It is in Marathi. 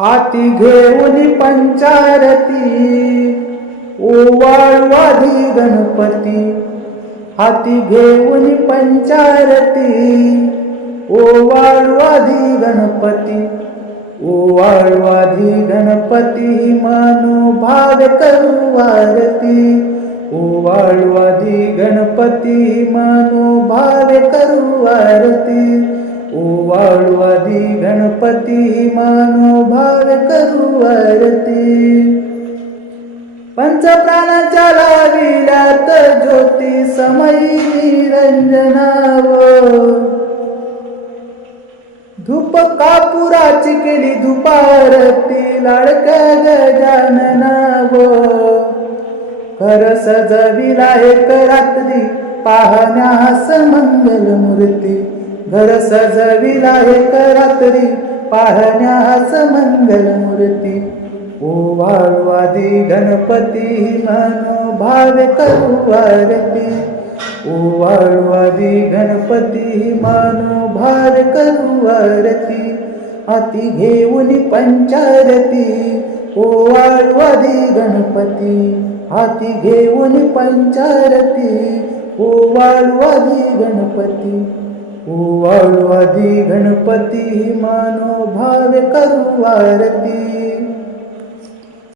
हाती घेऊन पंचारती ओवाळवाधी गणपती. हाती घेऊन पंचारती ओवाळवाधी गणपती. ओवाळवाधी गणपती मनोभाव करू आरती ओवाळवाधी गणपती मनोभाव करू आरती ओवाळवाधी गणपती मानोभाव करू आरती पंचप्राणाच्या लाविल्यात ज्योती समयी निरंजनाव धूप कापुराची केली धुपारती लाडक्या गजाननाव कर सजविला एक रात्री पाहण्यास मंगल मूर्ती घर सजविला एक रात्री पाहण्यास मंगल मूर्ती. ओवाळवादी गणपती मनोभावे करू आरती. ओवाळवादी गणपती मनोभार करू आरती. हाती घेऊन पंचारती. ओवाळवादी गणपती हाती घेऊन पंचारती. ओवाळवादी गणपती. ओवाळवादी गणपती मनोभाव करू आरती